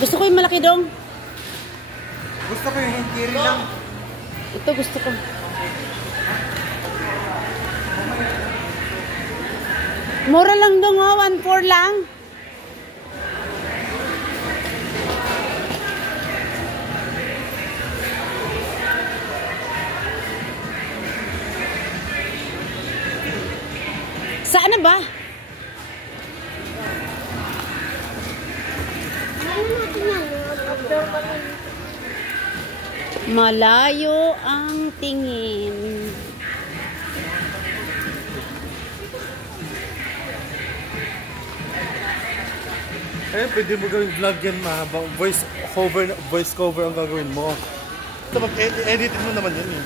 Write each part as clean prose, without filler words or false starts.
Gusto ko yung malaki dong. Gusto ko yung hintiri lang. Ito gusto ko. Mura lang dong, oh. 1.4 lang. Saan na ba? Malayo ang tingin. Eh, pwede mo gawing vlog yan, mahabang voice cover ang gagawin mo. Ito, mag-edit mo naman yan eh.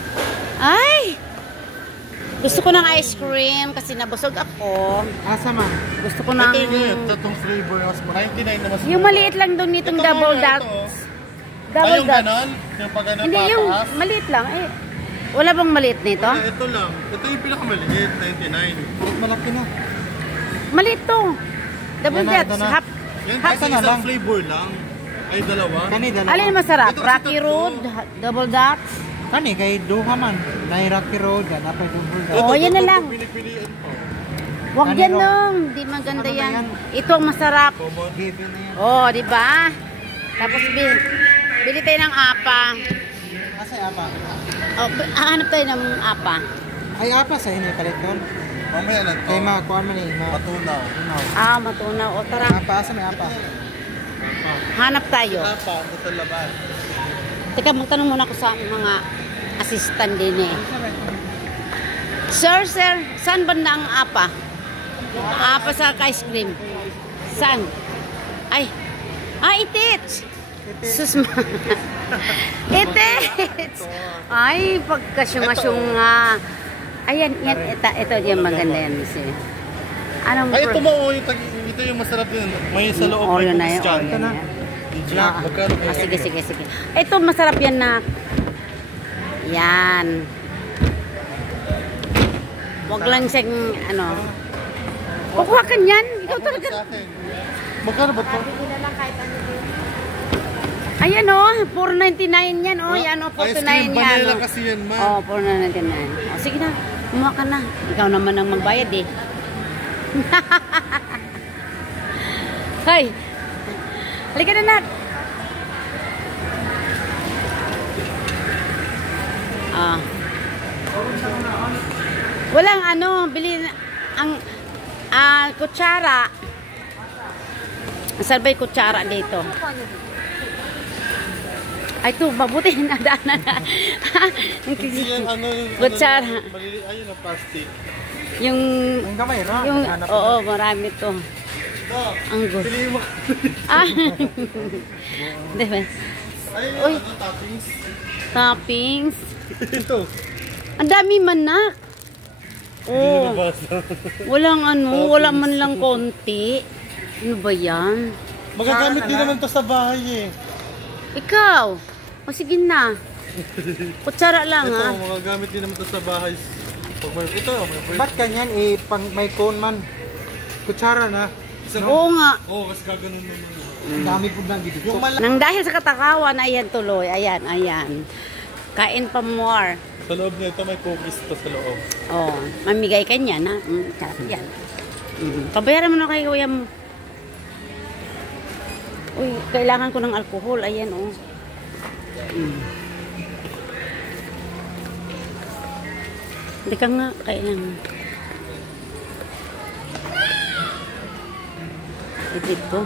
Ay! Gusto ko ng ice cream kasi nabusog ako. Asa man? Gusto ko ng... Ito yung flavor. 99 na mas. Yung maliit lang doon nitong double dots. Double dots. Ganon? Yung pag ganon Hindi, yung maliit lang. Eh, wala bang maliit nito? Ito lang. Ito yung pinakamaliit, 99. Malaki na. Maliit to. Double dots. Half. Yan kasi isang flavor lang. Ay, dalawa. Alin masarap? Rocky Road, double dots. Kani kay duha man. Nay Rocky Road, napay double dots. Oh, yan na lang. Pinipilian po. Wag yan nung, di maganda yan. Ito ang masarap. Oh, di ba? Tapos bili tayo ng apa. Asa apa? Oh, hanap tayo ng apa. Ay apa sa inyo paliton. Mamaya lang to. Kay kuan man ni Matunaw. Ah, matunaw. O tara. Apa asa may apa? Hanap tayo. Apa, ito sa labas. Teka, magtanong muna ako sa mga assistant din eh. Sir, saan banda ang apa? Apa sa ice cream. Saan? Ay. Itits. Susma. Itits. Ay, pagkasyunga-syunga. Ayan, yan. Ito yung maganda yan. Anong ay, ito mo. Ito yung masarap din. May sa loob. Oreo na yun. Ito na. Sige. Ito masarap yan na. Yan. Wag lang siyang ano. Kukuha ka niyan. Ikaw talaga. Magkano ba ito? Ayan o. 4.99 yan o. Yan o. 4.99 yan. Vanilla kasi yan, man. Oo, 4.99. O, sige na. Kumuha ka na. Ikaw naman ang magbayad eh. Hay. Halika na, Nat. Walang ano, bili ang kutsara. Saan ba yung kutsara dito? Ay, ito, mabuti na daanan na. Kutsara. Ayun ang plastic. Yung gamay ra. Oo, marami to. Ang good. Piliin mo. Diba? Uy, Toppings. toppings. Ito. Ang dami manak. Oh. Walang ano, wala man lang konti. Ano ba yan? Magagamit din naman to sa bahay eh. Ikaw. O sige na. Kutsara lang ha. Ito, magagamit din naman to sa bahay. Pag may ito, Ba't kanyan pang may cone man. Kutsara na. Oo nga. Oo, kasi gaganon naman. Ang dami po nang dito. Yung Nang dahil sa katakawan, ayan tuloy. Ayan. Kain pa more. sa loob nito may cookies to sa loob. Oh, mamigay ka niyan ha. Sarap yan. Pabayaran mo na kay kuya mo. Uy, kailangan ko ng alcohol. Ayan oh. Hindi ka nga, kailangan. Ito.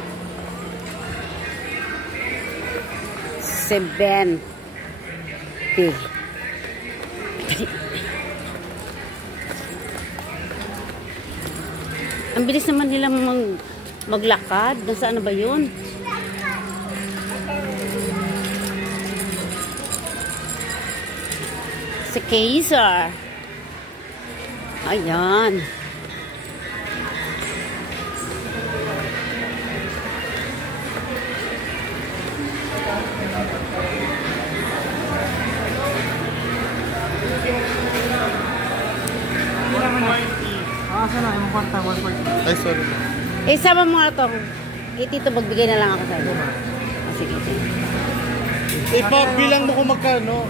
70. Ang bilis naman nilang maglakad. Nasaan na ba yun? Sa Kaiser. Ayan. Sana yung kwarta, 140. Ay, sorry. Sama mo na to. Itito, magbigay na lang ako sa'yo. Sige, sige. Bilang mo kung magkano.